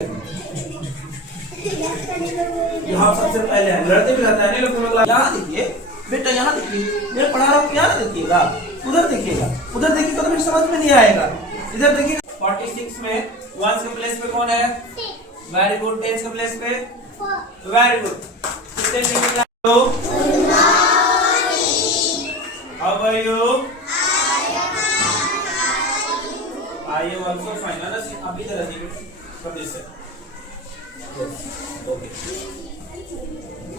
यहाँ सबसे पहले लड़ते भी रहता है नहीं लोग। यहाँ देखिए बेटा, यहाँ देखिए मैं पढ़ा रहा हूँ, यहाँ देखिएगा, उधर देखिएगा, उधर देखिएगा तो फिर समझ में नहीं आएगा। इधर देखिए 46 में वंस के प्लेस पे कौन है? Very good. टेंस के प्लेस पे very good. How are you? I am also fine. अभी इधर रखिए from this side. Yes. Okay.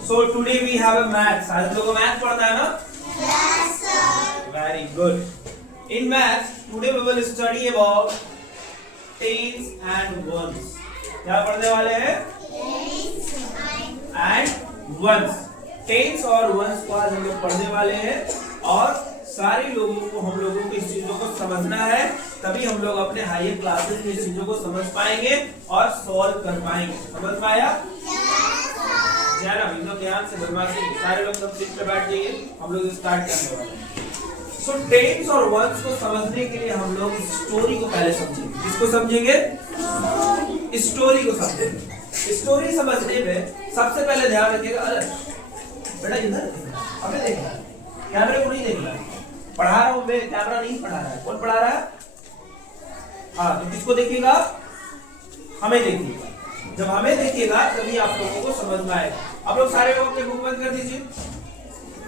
So today we have a maths. आज लोगों को मैथ पढ़ना है ना? Yes sir. Very good. In maths today we will study about tens and ones. क्या पढ़ने वाले हैं? Tens and ones. Tens और ones को आज हम लोग पढ़ने वाले हैं और सारे लोगों को हम लोगों को इस चीजों को समझना है, तभी हम लोग अपने हायर क्लासेस में इस चीजों को समझ पाएंगे और सॉल्व कर पाएंगे। समझ पाया? जरा ध्यान से बदमाशी, सारे लोग सब सीट पे बैठ जाइए, हम लोग स्टार्ट करने वाले हैं। सो टेंस और वंस को समझने के लिए हम लोग इस स्टोरी को पहले समझेंगे। किसको समझेंगे? स्टोरी को समझेंगे। स्टोरी समझने में सबसे पहले ध्यान रखिएगा, अरे बेटा इधर अबे देखना, कैमरे को नहीं देखना, पढ़ा रहा हूं मैं, कैमरा नहीं पढ़ा रहा है। कौन पढ़ा रहा है? हाँ, तो किसको देखिएगा? हमें देखिएगा। जब हमें देखिएगा तभी आप लोगों को समझ में आएगा। आप लोग सारे लोग अपने बुक बंद कर दीजिए।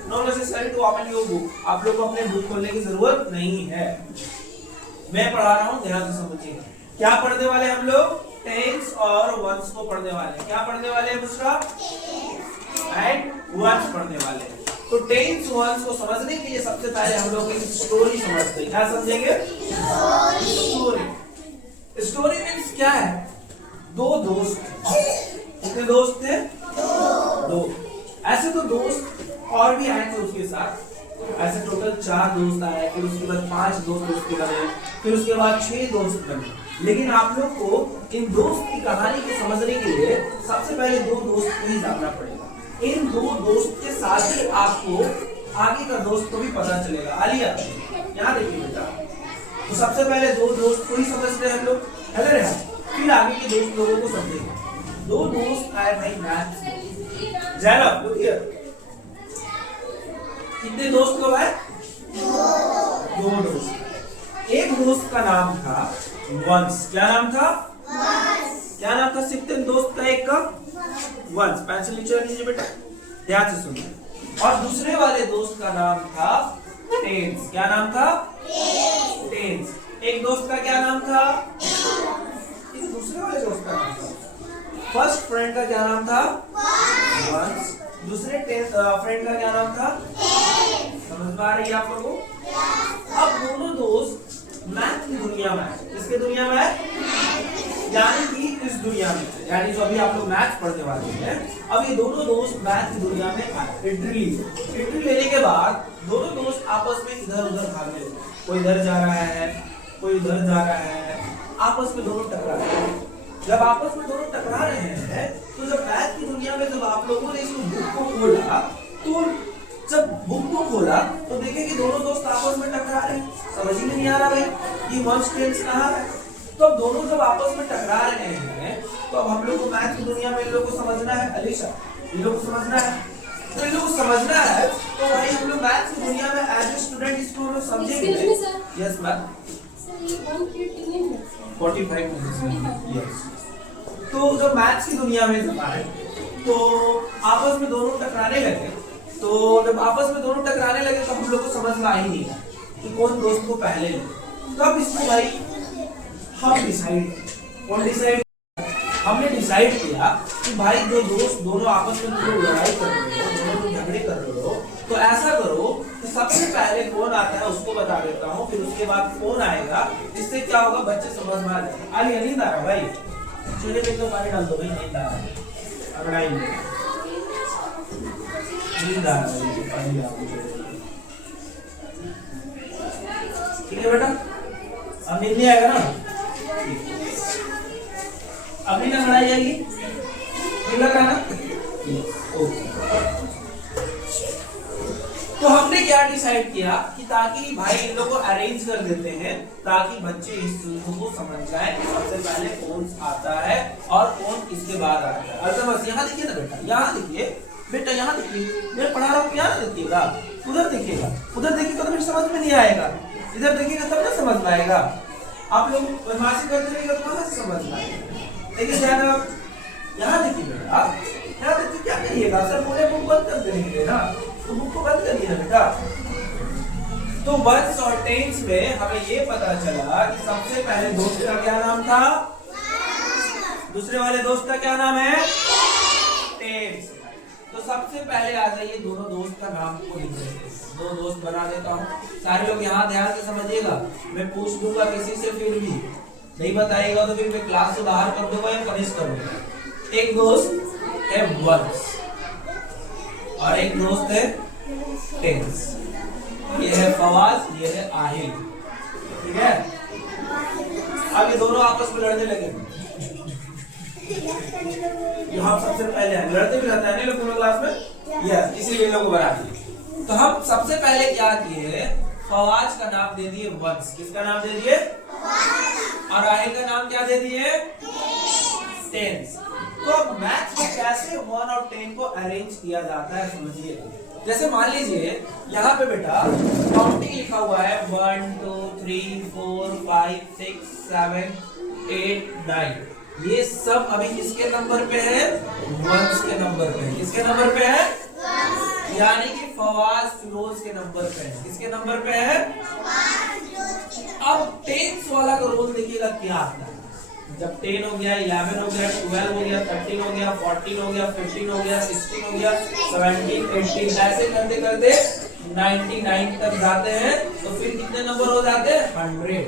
No necessary to open your book. आप लोग को अपने बुक खोलने की जरूरत नहीं है, मैं पढ़ा रहा हूँ, ध्यान से समझिएगा। क्या पढ़ने वाले हम लोग? टेंस और वंस को पढ़ने वाले। क्या पढ़ने वाले हैं दूसरा? एंड वंस पढ़ने वाले हैं। तो टेंस वंस को समझने के लिए सबसे पहले हम लोग एक स्टोरी समझते हैं। क्या समझेंगे? स्टोरी। स्टोरी मीन्स क्या है? दो दोस्त। कितने दोस्त थे? दो। ऐसे तो दोस्त और भी आए थे उसके साथ, ऐसे टोटल 4 दोस्त आए, फिर उसके बाद 5 दोस्त उसके बने, फिर उसके बाद 6 दोस्त बने। लेकिन आप लोग को इन दोस्त की कहानी को समझने के लिए सबसे पहले 2 दोस्त को ही जानना पड़ेगा। इन 2 दोस्त के साथ ही आपको आगे का दोस्त को भी पता चलेगा। आलिया यहाँ देखिए बेटा, तो सबसे पहले 2 दोस्त को ही समझते हैं हम लोग, है ना? फिर आगे के दोस्त लोगों को समझेंगे। 2 दोस्त आए भाई मैथ्स में। जैनब बोलिए, कितने दोस्त लोग आए? 2 दोस्त। एक दोस्त का नाम था वंस। क्या नाम था? क्या नाम था? सिर्फ दोस्त का एक का वंस। पेंसिल नीचे रख लीजिए बेटा, ध्यान से सुनिए। और दूसरे वाले दोस्त का नाम था टेंस। क्या नाम था? टेंस। एक दोस्त का क्या नाम था? दूसरे वाले दोस्त का नाम था। फर्स्ट फ्रेंड का क्या नाम था? वंस। दूसरे फ्रेंड का क्या नाम था? समझ पा रही है आप लोगों को? अब दोनों दोस्त मैथ की दुनिया में है। किसके दुनिया में है? यानी कि इस दुनिया में, यानी जो अभी आप लोग मैथ पढ़ने वाले हैं, अब ये दोनों दोस्त मैथ की दुनिया में आए। एंट्री लेने के बाद दोनों दोस्त आपस में इधर उधर भागने लगे। कोई इधर जा रहा है, कोई इधर जा रहा है, आपस में दोनों टकरा रहे हैं। जब आपस में दोनों टकरा रहे हैं तो जब मैथ की दुनिया में जब आप लोगों ने इस बुक को खोला, तो जब बुक को खोला तो देखे कि दोनों दोस्त आपस में टकरा रहे हैं। समझ ही नहीं आ रहा भाई ये वंस टेंस कहाँ है। तो अब दोनों जब आपस में टकरा रहे हैं तो अब हम लोग को मैथ की दुनिया में इन लोगों को समझना है। अलीशा, इन लोगों को समझना है, तो इन लोगों को समझना है तो भाई हम लोग मैथ की दुनिया में एज ए स्टूडेंट इसको समझेंगे। Yes ma'am, 45 minutes. यस, तो जब मैथ्स की दुनिया में जब आए तो आपस में दोनों टकराने लगे। तो जब आपस में दोनों टकराने लगे तो हम लोग को समझ में आ ही नहीं कि कौन दोस्त को पहले ले। तो अब इसमें भाई हम डिसाइड, हमने डिसाइड किया कि भाई जो दोस्त दोनों आपस में दोनों लड़ाई कर रहे हो, दोनों झगड़े कर रहे हो, तो ऐसा करो कि सबसे पहले कौन आता है उसको बता देता हूँ, फिर उसके बाद कौन आएगा। इससे क्या होगा, बच्चे समझ में आ जाएंगे। आलिया नींद आ रहा भाई, चूल्हे पे तो पानी डाल दो भाई, नींद आ रहा है, अगड़ाई नींद आ रहा है, पानी डाल दो। ठीक है बेटा, अब नींद नहीं आएगा ना, अभी ना लड़ाई जाएगी, ठीक लग रहा है ना? तो हमने क्या डिसाइड किया कि ताकि भाई इन लोगों को अरेंज कर देते हैं ताकि बच्चे इस चीजों को समझ जाए कि सबसे पहले कौन आता है और कौन इसके बाद आता है। अच्छा बस यहाँ देखिए ना बेटा, यहाँ देखिए बेटा, यहाँ देखिए, मैं पढ़ा रहा हूँ, यहाँ देखिएगा, उधर देखिएगा, उधर देखिएगा तो फिर समझ में नहीं आएगा, इधर देखिएगा तब ना समझ में आएगा। आप लोग बदमाशी करते रहिएगा तो कहाँ से समझ में आएगा। देखिए ध्यान, यहाँ देखिए बेटा, यहाँ देखिए क्या करिएगा, सर पूरे बुक बंद कर देंगे ना, तो बुक को बंद करिए ना बेटा। तो वंस और टेंस में हमें ये पता चला कि सबसे पहले दोस्त का क्या नाम था, दूसरे वाले दोस्त का क्या नाम है, टेंस। तो सबसे पहले आ जाइए, दोनों दोस्त का नाम को लिख देते हैं। दो दोस्त बना देता हूँ, सारे लोग यहाँ ध्यान से समझिएगा। मैं पूछ दूंगा किसी से, फिर भी नहीं बताइएगा तो फिर मैं क्लास से बाहर कर दूंगा या पनिश करूंगा। एक दोस्त है वंस और एक दोस्त है टेंस। ये है फवाज, ये है आहिल, ठीक है। अब ये दोनों आपस में लड़ने लगे। हम सबसे पहले लड़ते भी रहते हैं लोग क्लास में, यस, इसीलिए इन लोगों को बना दिए। तो हम सबसे पहले क्या किए, फवाज का नाम दे दिए वंस, किसका नाम दे दिए, और आहिल का नाम क्या दे दिए, टेंस। तो मैथ्स में कैसे 1 और 10 को अरेंज किया जाता है समझिए। जैसे मान लीजिए यहाँ पे बेटा काउंटिंग लिखा हुआ है 1 2 3 4 5 6 7 8 9, ये सब अभी किसके नंबर पे है, वंस के नंबर पे है। किसके नंबर पे है, यानी कि फवाज फिरोज के नंबर पे है। किसके नंबर पे है। अब टेंस वाला का रोल देखिएगा क्या आता है। जब 10 हो गया, 11 हो गया, 12 हो गया, 13 हो गया, 14 हो गया, 15 हो गया, 16 हो गया, 17 18, ऐसे करते करते 99 तक जाते हैं। तो फिर कितने नंबर हो जाते हैं, 100।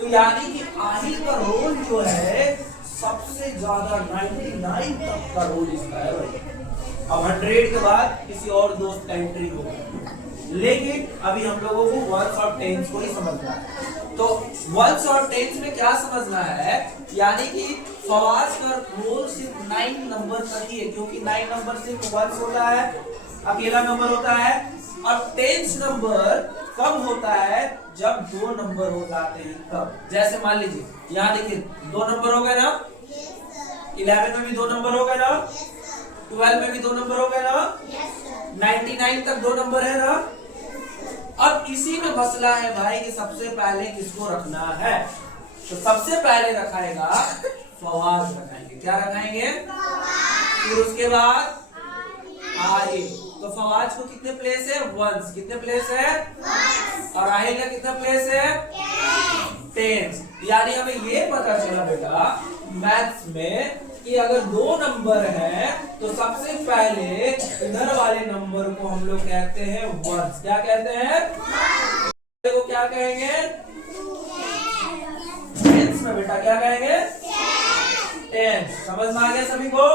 तो यानी कि आहिल का रोल जो है सबसे ज्यादा 99 तक का रोल इसका है भाई। अब 100 के बाद किसी और दोस्त का एंट्री होगा, लेकिन अभी हम लोगों को वंस और टेंस को ही समझना है। तो वंस और टेंस में क्या समझना है, यानी कि फवाज का रोल सिर्फ 9 नंबर तक ही है, क्योंकि 9 नंबर सिर्फ वंस होता है, अकेला नंबर होता है। और टेंस नंबर कब होता है, जब 2 नंबर हो जाते हैं तब। जैसे मान लीजिए यहाँ देखिए 2 नंबर हो गए ना, 11 में भी 2 नंबर हो गए ना, 12 में भी 2 नंबर हो गए ना, 99 तक 2 नंबर है ना। अब इसी में मसला है भाई कि सबसे पहले किसको रखना है। तो सबसे पहले रखाएगा फवाज, रखाएंगे, क्या रखाएंगे, फिर उसके बाद आहिल। तो फवाज को कितने प्लेस है, वंस, कितने प्लेस है, और आहिल का कितना प्लेस है, टेंस। यानी हमें ये पता चला बेटा मैथ्स में कि अगर 2 नंबर है तो सबसे पहले इधर वाले नंबर को हम लोग कहते हैं वंस। क्या कहते हैं, को क्या कहेंगे, टेंस में बेटा क्या कहेंगे, टेंस। समझ में आ गया सभी को।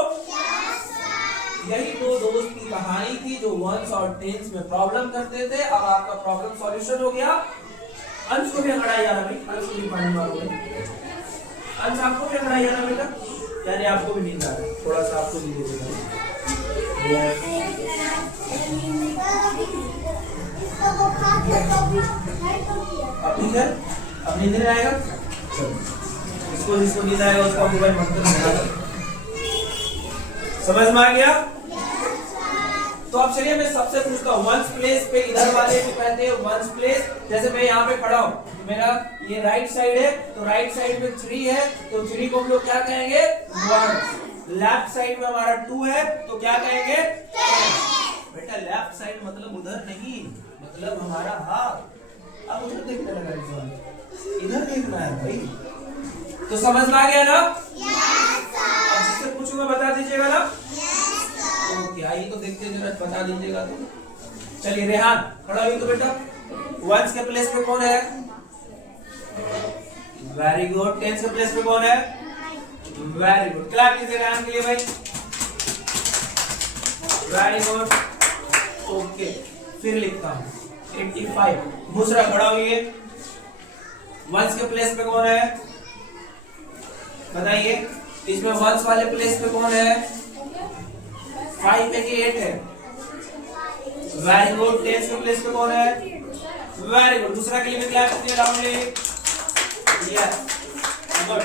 यही 2 दोस्त की कहानी थी जो वंस और टेंस में प्रॉब्लम करते थे। अब आपका प्रॉब्लम सॉल्यूशन हो गया। अंश को भी अंगड़ाई जाना भाई, अंश को भी पानी मारोगे, अंश आपको भी अंगड़ाई जाना बेटा, यानी आपको भी नींद आ रहा है, थोड़ा सा आपको भी दे देगा। अब ठीक है, अब नींद नहीं आएगा, इसको जिसको नींद आएगा उसका मोबाइल मत कर। समझ में आ गया। तो अब चलिए मैं सबसे पूछता हूँ, वंस प्लेस पे इधर वाले को कहते हैं वंस प्लेस। जैसे मैं यहाँ पे खड़ा हूँ, मेरा ये राइट साइड है, तो राइट साइड में 3 है, तो 3 को हम लोग क्या कहेंगे, वंस। लेफ्ट साइड में हमारा 2 है, तो क्या कहेंगे, बेटा लेफ्ट साइड मतलब उधर नहीं, मतलब हमारा हाथ। अब उधर देखने लगा, इधर देखना है भाई। तो समझ में आ गया ना। अब जिससे पूछूंगा बता दीजिएगा ना। ओके, आइए तो देखते हैं, बता दीजिएगा तो। चलिए रेहान खड़ा हुई तो बेटा, वंस के प्लेस पे कौन है, वेरी गुड। टेंस के प्लेस पे कौन है, वेरी गुड। क्लैप कीजिए रेहान के लिए भाई, वेरी गुड। ओके, फिर लिखता हूँ 85। दूसरा खड़ा हुई, वंस के प्लेस पे कौन है, बताइए। इसमें वंस वाले प्लेस पे कौन है, 5 है कि 8 है, वेरी गुड। टेंस के प्लेस पे कौन है? Very good. दूसरा के लिए भी क्लैप कीजिए roundly. Yes good.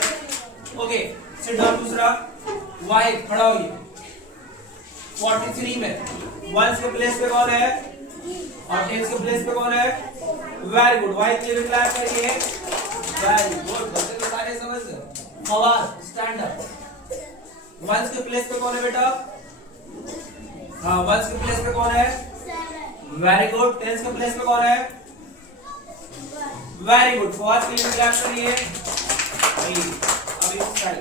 Okay sit down. दूसरा वाइट खड़ा होइए। 43 में वंस के प्लेस पे कौन है और टेंस के प्लेस पे कौन है? Very good. वाइट के लिए भी क्लैप करिए। Very good. बच्चे तो सारे समझ गए। Fawad stand up. वंस के प्लेस पे कौन है बेटा? हाँ वंस के प्लेस पे कौन है? Very good. टेंस के प्लेस पे कौन है? Very good. फवाद के लिए क्लैप करिए। अभी इस साइड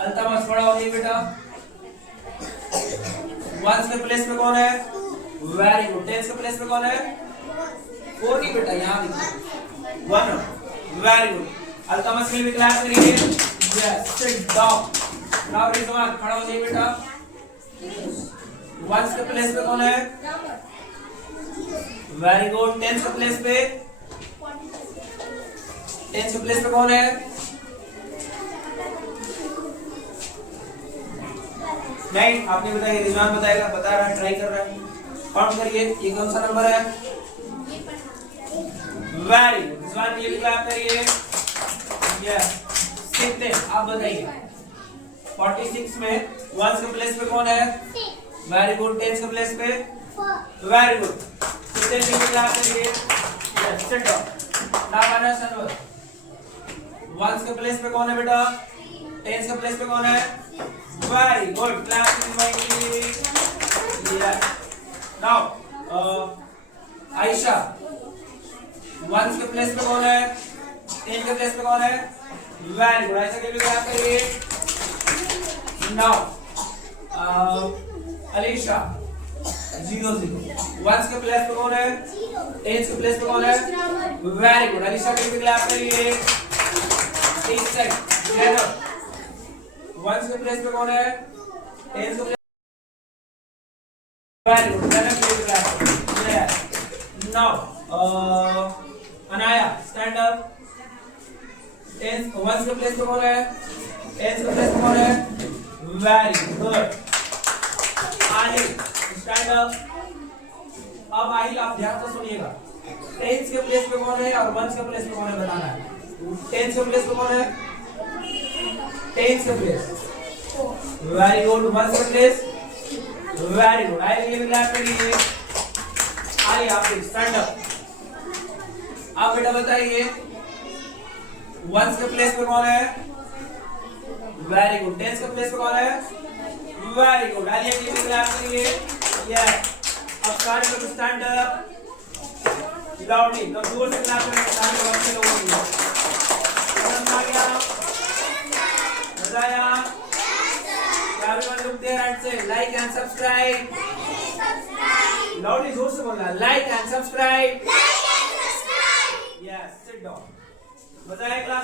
अल्तामस खड़ा होइए बेटा। वंस के प्लेस पे कौन है? Very good. टेंस के प्लेस पे कौन है? 4 नहीं बेटा, यहाँ देखिए 1। Very good. अल्तामस के लिए भी क्लैप करिए। Yes sit down. Now Rizwan खड़ा हो जाइए बेटा। वंस के प्लेस पे कौन है? Very good. टेंस के प्लेस पे? टेंस के प्लेस पे कौन है? नहीं आपने बताया, रिजवान बताएगा, बता रहा है, ट्राई कर रहा है। काउंट करिए, ये कौन सा नंबर है? Very good. रिजवान के लिए भी क्लैप करिए। यस सीखते हैं। आप बताइए 46 में वंस के प्लेस पे कौन है? Very good. टेंस के प्लेस पे? Very good. सीखते हैं, क्लैप करिए। Yes sit down. Now Anas Anwar. Ones के प्लेस पे कौन है बेटा? टेंस के प्लेस पे कौन है? Very good. क्लैप कीजिए। Yes now Ayesha. वंस के प्लेस पे कौन है? टेन के प्लेस पे कौन है? Very good. आयशा के लिए क्लैप करिए। नाउ अलीशा 0-0। वंस के प्लेस पे कौन है? टेंस के प्लेस पे कौन है? Very good. अलीशा के लिए क्लैप करिए। इस साइड टुगेदर। वंस के प्लेस पे कौन है? टेंस के प्लेस? Very good. जैनब के लिए क्लैप करिए। Now Anaya stand up. Tense ones के प्लेस पे कौन है? टेंस के प्लेस पे कौन है? Very good. Aahil stand up. अब आहिल आप ध्यान से सुनिएगा। टेंस के प्लेस पे कौन है और वंस के प्लेस पे कौन है बताना है। टेंस के प्लेस पे कौन है? टेंस के प्लेस। Very good. वंस के प्लेस? Very good. आइए ये क्लैप करिए। आइए आप स्टैंड अप। आप बेटा बताइए वंस के प्लेस पे कौन है? Very good. टेंस के प्लेस पे कौन है? Very good. आइए ये क्लैप करिए। यस अब सारे लोग स्टैंड अप। लाउडली तो जोर से क्लैप करेंगे सारे बच्चे लोगों के लिए। समझ आ गया? मजा आया? Everyone look there and say like and subscribe. Loudly जोर से बोलना like and subscribe. Yes, sit down. मजा आया क्लास?